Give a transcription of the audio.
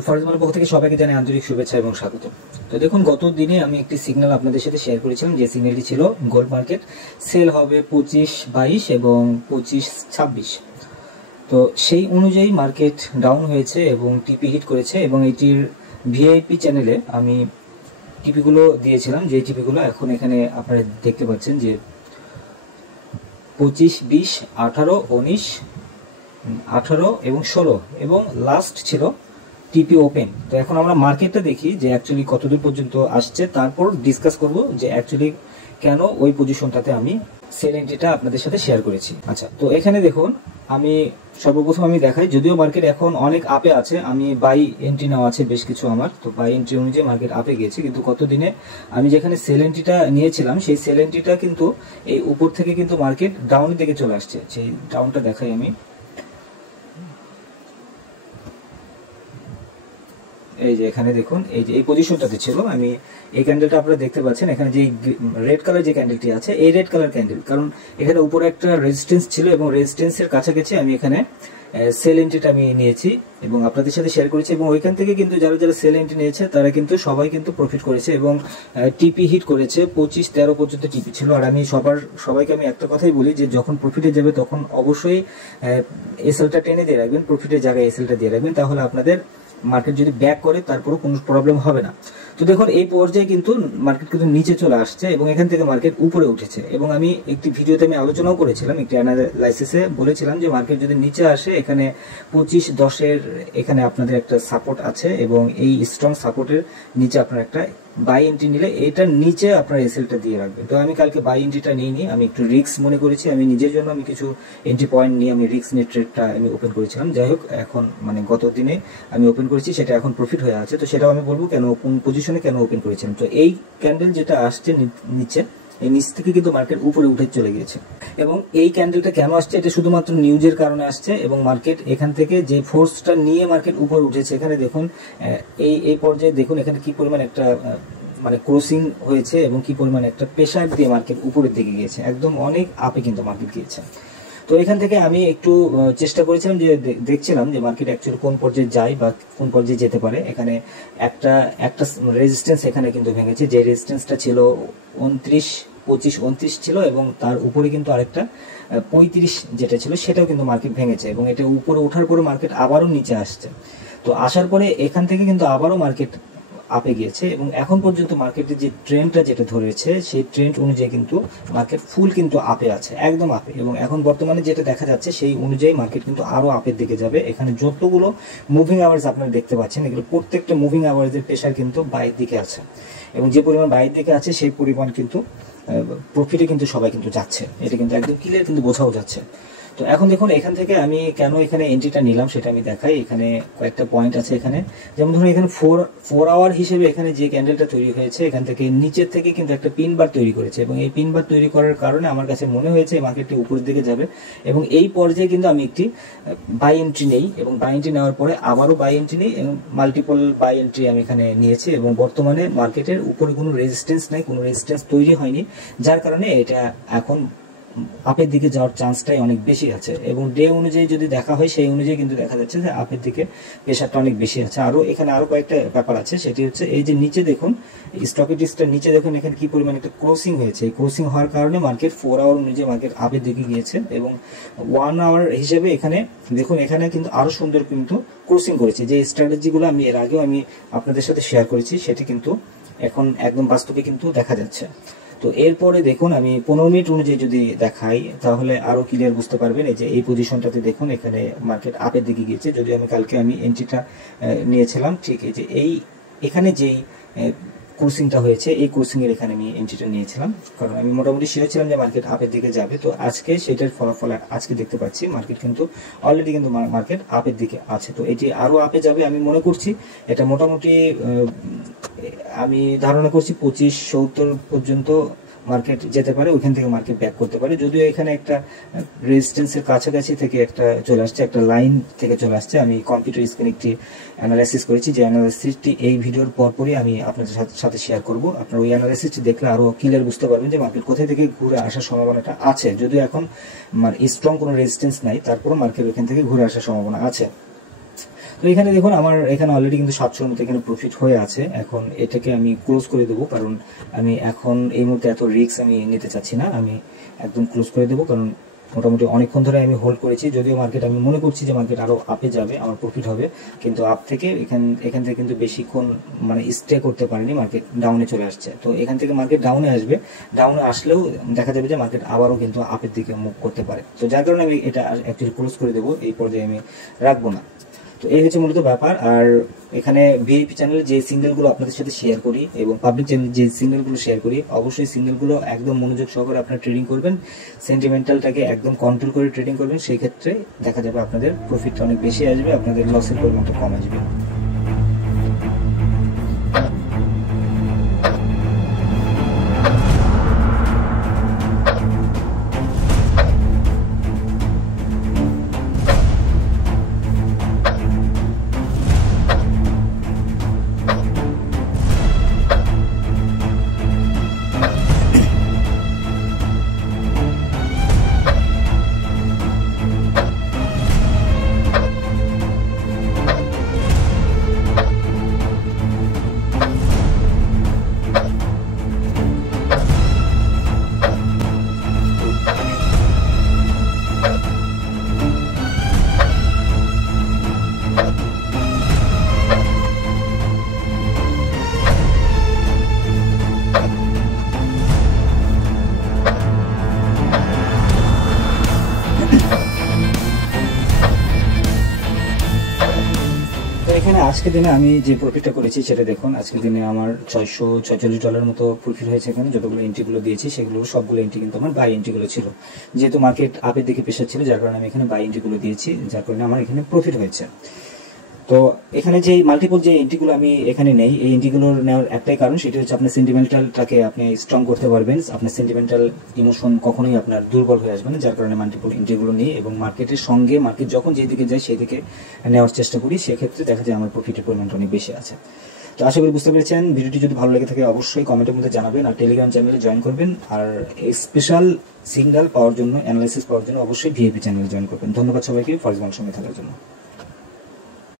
তো ফরেজ মালের পক্ষ থেকে সবাইকে জানাই আন্তরিক শুভেচ্ছা এবং স্বাগত। তো দেখুন, গত দিনে আমি একটি সিগন্যাল আপনাদের সাথে শেয়ার করেছিলাম, যে সিগন্যালটি ছিল গোল্ড মার্কেট সেল হবে 25-22 এবং 25-26। তো সেই অনুযায়ী মার্কেট ডাউন হয়েছে এবং টিপি হিট করেছে, এবং এটির ভিআইপি চ্যানেলে আমি টিপিগুলো দিয়েছিলাম, যে টিপিগুলো এখন এখানে আপনারা দেখতে পাচ্ছেন, যে 25, 20, 18, 19, 18 এবং 16 এবং লাস্ট ছিল টিপি ওপেন। তো এখন আমরা মার্কেটটা দেখি যে অ্যাকচুয়ালি কতদূর পর্যন্ত আসছে, তারপর ডিসকাস করব যে অ্যাকচুয়ালি কেন ওই পজিশনটাতে আমি সেল এন্ট্রিটা আপনাদের সাথে শেয়ার করেছি। আচ্ছা, তো এখানে দেখুন, আমি সর্বপ্রথম আমি দেখাই, যদিও মার্কেট এখন অনেক আপে আছে, আমি বাই এন্ট্রি নেওয়া আছে বেশ কিছু আমার, তো বাই এন্ট্রি অনুযায়ী মার্কেট আপে গিয়েছে, কিন্তু কত দিনে আমি যেখানে সেল এন্ট্রিটা নিয়েছিলাম সেই সেল এন্ট্রিটা কিন্তু এই উপর থেকে কিন্তু মার্কেট ডাউনের দিকে চলে আসছে। সেই ডাউনটা দেখাই আমি, এই যে এখানে দেখুন, এই যে এই পজিশনটাতে ছিল, আমি এই ক্যান্ডেলটা আপনারা দেখতে পাচ্ছেন, এখানে যে রেড কালার যে ক্যান্ডেলটি আছে, এই রেড কালার ক্যান্ডেল, কারণ এখানে উপরে একটা রেজিস্ট্যান্স ছিল এবং রেজিস্ট্যান্সের কাছাকাছি আমি এখানে সেল এন্ট্রিটা আমি নিয়েছি এবং আপনাদের সাথে শেয়ার করেছি, এবং ওইখান থেকে কিন্তু যারা যারা সেল এন্ট্রি নিয়েছে তারা কিন্তু সবাই কিন্তু প্রফিট করেছে এবং টিপি হিট করেছে। 25-13 পর্যন্ত টিপি ছিল। আর আমি সবাইকে আমি একটা কথাই বলি, যে যখন প্রফিটে যাবে তখন অবশ্যই এসএলটা টেনে দিয়ে রাখবেন, প্রফিটের জায়গায় এসএলটা দিয়ে রাখবেন, তাহলে আপনাদের মার্কেট যদি ব্যাক করে তারপরও কোনো প্রবলেম হবে না। তো দেখুন, এই পর্যায়ে কিন্তু মার্কেট কিন্তু নিচে চলে আসছে এবং এখান থেকে মার্কেট উপরে উঠেছে, এবং আমি একটি ভিডিওতে আমি আলোচনাও করেছিলাম, একটি অ্যানালাইসিসে বলেছিলাম যে মার্কেট যদি নিচে আসে, এখানে 25-10 এখানে আপনাদের একটা সাপোর্ট আছে, এবং এই স্ট্রং সাপোর্টের নিচে আপনার একটা বাই এন্ট্রি নিলে এটার নিচে আপনার এসএলটা দিয়ে রাখবেন। তো আমি কালকে বাই এন্ট্রিটা নিইনি, আমি একটু রিস্ক মনে করেছি, আমি নিজের জন্য আমি কিছু এন্ট্রি পয়েন্ট নিয়ে আমি রিস্ক নিয়ে ট্রেডটা আমি ওপেন করেছিলাম। যাই হোক, এখন মানে গত দিনে আমি ওপেন করেছি, সেটা এখন প্রফিট হয়ে আছে। তো সেটাও আমি বলবো কেন, কোন পজিশনে কেন ওপেন করেছিলাম। তো এই ক্যান্ডেল যেটা আসছে নিচে, এই নিচ থেকে কিন্তু মার্কেট উপরে উঠে চলে গিয়েছে, এবং এই ক্যান্ডেলটা কেন আসছে, এটা শুধুমাত্র নিউজের কারণে আসছে, এবং মার্কেট এখান থেকে যে ফোর্সটা নিয়ে মার্কেট উপরে উঠেছে, এখানে দেখুন এই পর্যায়ে দেখুন এখানে কি পরিমাণ একটা মানে ক্রসিং হয়েছে এবং কি পরিমাণ একটা প্রেসার দিয়ে মার্কেট উপরের দিকে গিয়েছে, একদম অনেক আপে কিন্তু মার্কেট গিয়েছে। তো এখান থেকে আমি একটু চেষ্টা করেছিলাম, যে দেখছিলাম যে মার্কেট অ্যাকচুয়ালি কোন পর্যায়ে যায় বা কোন পর্যায়ে যেতে পারে। এখানে একটা রেজিস্ট্যান্স এখানে কিন্তু ভেঙেছে, যে রেজিস্ট্যান্সটা ছিল 29, 25, 29 ছিল, এবং তার উপরে কিন্তু আরেকটা 35 যেটা ছিল সেটাও কিন্তু মার্কেট ভেঙেছে, এবং এটা উপরে ওঠার পরে মার্কেট আবারও নিচে আসছে। তো আসার পরে এখান থেকে কিন্তু আবারও মার্কেট আপে গিয়েছে, এবং এখন পর্যন্ত মার্কেটের যে ট্রেন্ডটা যেটা ধরেছে সেই ট্রেন্ড অনুযায়ী কিন্তু মার্কেট ফুল কিন্তু আপে আছে, একদম আপে, এবং এখন বর্তমানে যেটা দেখা যাচ্ছে সেই অনুযায়ী মার্কেট কিন্তু আরো আপের দিকে যাবে। এখানে যতগুলো মুভিং আওয়ার্স আপনারা দেখতে পাচ্ছেন, এগুলো প্রত্যেকটা মুভিং আওয়ার্সের প্রেসার কিন্তু বাইরের দিকে আছে, এবং যে পরিমাণ বাইরের দিকে আছে সেই পরিমাণ কিন্তু প্রফিটে কিন্তু সবাই কিন্তু যাচ্ছে, এটা কিন্তু একদম ক্লিয়ার কিন্তু বোঝাও যাচ্ছে। তো এখন দেখুন, এখান থেকে আমি কেন এখানে এন্ট্রিটা নিলাম সেটা আমি দেখাই। এখানে কয়েকটা পয়েন্ট আছে এখানে, যেমন ধরুন এখানে 4 আওয়ার হিসেবে এখানে যে ক্যান্ডেলটা তৈরি হয়েছে, এখান থেকে নিচের থেকে কিন্তু একটা পিন বার তৈরি করেছে, এবং এই পিন বার তৈরি করার কারণে আমার কাছে মনে হয়েছে মার্কেটটি উপরের দিকে যাবে, এবং এই পর্যায়ে কিন্তু আমি একটি বাই এন্ট্রি নেই, এবং বাই এন্ট্রি নেওয়ার পরে আবারও বাই এন্ট্রি নেই, এবং মাল্টিপল বাই এন্ট্রি আমি এখানে নিয়েছি, এবং বর্তমানে মার্কেটের উপরে কোনো রেজিস্ট্যান্স নাই, কোনো রেজিস্ট্যান্স তৈরি হয়নি, যার কারণে এটা এখন আপের দিকে যাওয়ার চান্সটাই অনেক বেশি আছে, এবং ডে অনুযায়ী যদি দেখা হয় সেই অনুযায়ী কিন্তু দেখা যাচ্ছে যে আপের দিকে প্রেশারটা অনেক বেশি আছে। আরো এখানে আরো কয়েকটা ব্যাপার আছে, সেটি হচ্ছে এই যে নিচে দেখুন, স্টকেটিক্সটার নিচে দেখুন এখানে কি পরিমাণ একটা ক্রসিং হয়েছে, এই ক্রসিং হওয়ার কারণে মার্কেট 4 আওয়ার অনুযায়ী মার্কেট আপের দিকে গিয়েছে, এবং 1 আওয়ার হিসেবে এখানে দেখুন এখানে কিন্তু আরো সুন্দর কিন্তু ক্রসিং করেছে। যে স্ট্র্যাটেজিগুলো আমি এর আগেও আমি আপনাদের সাথে শেয়ার করেছি, সেটি কিন্তু এখন একদম বাস্তবে কিন্তু দেখা যাচ্ছে। তো এরপরে দেখুন, আমি 15 মিনিট অনুযায়ী যদি দেখাই তাহলে আরো ক্লিয়ার বুঝতে পারবেন। এই যে এই পজিশনটাতে দেখুন এখানে মার্কেট আপের দিকে গিয়েছে, যদিও আমি কালকে আমি এন্ট্রিটা নিয়েছিলাম, ঠিক এই যে এখানে যেই ক্রসিংটা হয়েছে, এই ক্রসিং এর এখানে আমি এন্ট্রিটা নিয়েছিলাম, কারণ আমি মোটামুটি শিওর ছিলাম যে মার্কেট আপের দিকে যাবে। তো আজকে সেটার ফলাফল আজকে দেখতে পাচ্ছি, মার্কেট কিন্তু অলরেডি কিন্তু মার্কেট আপের দিকে আছে। তো এটি আরো আপে যাবে আমি মনে করছি, এটা মোটামুটি আমি ধারণা করছি 25-70 পর্যন্ত মার্কেট যেতে পারে, ওইখান থেকে মার্কেট ব্যাক করতে পারে, যদিও এখানে একটা রেজিস্ট্যান্সের কাছাকাছি থেকে একটা চলে আসছে, একটা লাইন থেকে চলে আসছে। আমি কম্পিউটার স্ক্রিনে একটি অ্যানালাইসিস করেছি, যে অ্যানালাইসিসটি এই ভিডিওর পরপরই আমি আপনাদের সাথে শেয়ার করব। আপনার ওই অ্যানালাইসিসটি দেখলে আরো ক্লিয়ার বুঝতে পারবেন যে মার্কেট কোথায় থেকে ঘুরে আসার সম্ভাবনাটা আছে, যদিও এখন স্ট্রং কোনো রেজিস্ট্যান্স নাই, তারপরও মার্কেট ওইখান থেকে ঘুরে আসার সম্ভাবনা আছে। তো এখানে দেখুন আমার এখানে অলরেডি কিন্তু 700 মতো এখানে প্রফিট হয়ে আছে। এখন এটাকে আমি ক্লোজ করে দেবো, কারণ আমি এখন এই মুহূর্তে এত রিস্ক আমি নিতে চাচ্ছি না, আমি একদম ক্লোজ করে দেবো। কারণ মোটামুটি অনেকক্ষণ ধরে আমি হোল্ড করেছি, যদিও মার্কেট আমি মনে করছি যে মার্কেট আরও আপে যাবে, আমার প্রফিট হবে, কিন্তু আপ থেকে এখান থেকে কিন্তু বেশিক্ষণ মানে স্টে করতে পারেনি, মার্কেট ডাউনে চলে আসছে। তো এখান থেকে মার্কেট ডাউনে আসবে, ডাউনে আসলেও দেখা যাবে যে মার্কেট আবারও কিন্তু আপের দিকে মুভ করতে পারে। তো যার কারণে আমি এটা অ্যাকচুয়ালি ক্লোজ করে দেবো, এই পর্যায়ে আমি রাখবো না। তো এই হচ্ছে মূলত ব্যাপার। আর এখানে ভিআইপি চ্যানেলে যে সিগন্যালগুলো আপনাদের সাথে শেয়ার করি এবং পাবলিক চ্যানেলে যে সিগন্যালগুলো শেয়ার করি, অবশ্যই সিগন্যালগুলো একদম মনোযোগ সহকারে আপনারা ট্রেডিং করবেন, সেন্টিমেন্টালটাকে একদম কন্ট্রোল করে ট্রেডিং করবেন। সেই ক্ষেত্রে দেখা যাবে আপনাদের প্রফিটটা অনেক বেশি আসবে, আপনাদের লসের পরিমাণটা কম আসবে। এখানে আজকের দিনে আমি যে প্রফিটটা করেছি সেটা দেখুন, আজকের দিনে আমার $646 মতো প্রফিট হয়েছে। এখানে যতগুলো এন্ট্রিগুলো দিয়েছি সেগুলো সবগুলো এন্ট্রি কিন্তু আমার বাই এন্ট্রিগুলো ছিল, যেহেতু মার্কেট আপের দিকে প্রেসার ছিল, যার কারণে আমি এখানে বাই এন্ট্রিগুলো দিয়েছি, যার কারণে আমার এখানে প্রফিট হয়েছে। তো এখানে যে মাল্টিপল যে এন্ট্রিগুলো আমি এখানে নেই, এই এন্ট্রিগুলোর নেওয়ার একটাই কারণ, সেটা হচ্ছে আপনার সেন্টিমেন্টালটাকে আপনি স্ট্রং করতে পারবেন, আপনার সেন্টিমেন্টাল ইমোশন কখনোই আপনার দুর্বল হয়ে আসবে না, যার কারণে মাল্টিপল এন্ট্রিগুলো নিই এবং মার্কেটের সঙ্গে মার্কেট যখন যেদিকে যায় সেই দিকে নেওয়ার চেষ্টা করি। সেক্ষেত্রে দেখা যায় আমার প্রফিটের পরিমাণটা অনেক বেশি আছে। তো আশা করি বুঝতে পেরেছেন। ভিডিওটি যদি ভালো লেগে থাকে অবশ্যই কমেন্টের মধ্যে জানাবেন, আর টেলিগ্রাম চ্যানেলে জয়েন করবেন, আর স্পেশাল সিগন্যাল পাওয়ার জন্য, অ্যানালাইসিস পাওয়ার জন্য অবশ্যই ভিআইপি চ্যানেলে জয়েন করবেন। ধন্যবাদ সবাইকে ফরজমান সঙ্গে থাকার জন্য।